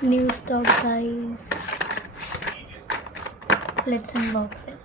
New stock, guys. Let's unbox it.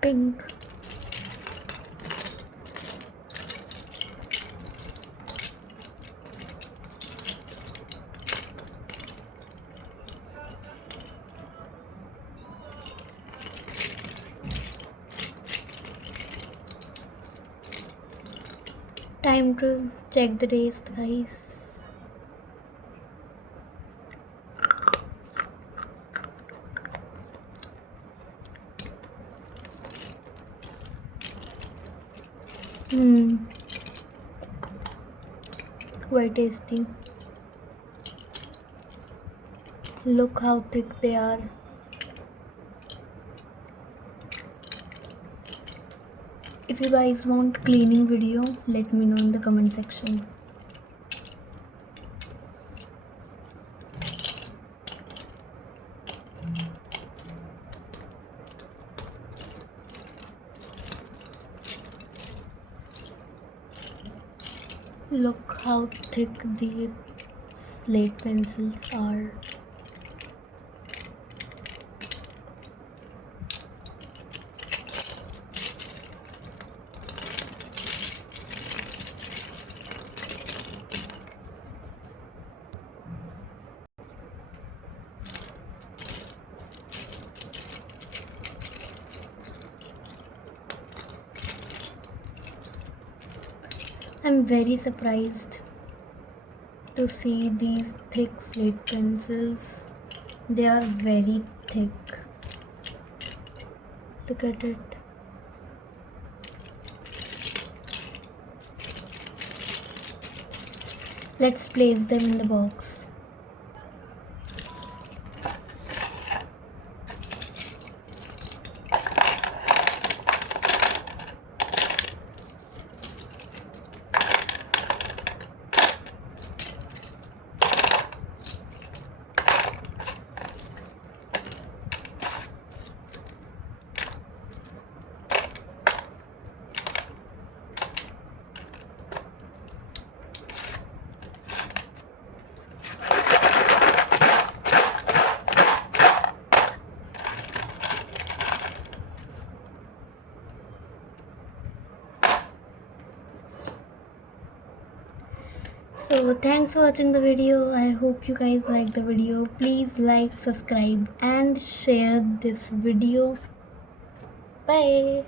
Pink. Time to check the days, guys. Quite tasty. Look how thick they are. If you guys want cleaning video, let me know in the comment section. Look how thick the slate pencils are. I'm very surprised to see these thick slate pencils. They are very thick. Look at it. Let's place them in the box. So thanks for watching the video. I hope you guys like the video. Please like, subscribe and share this video. Bye.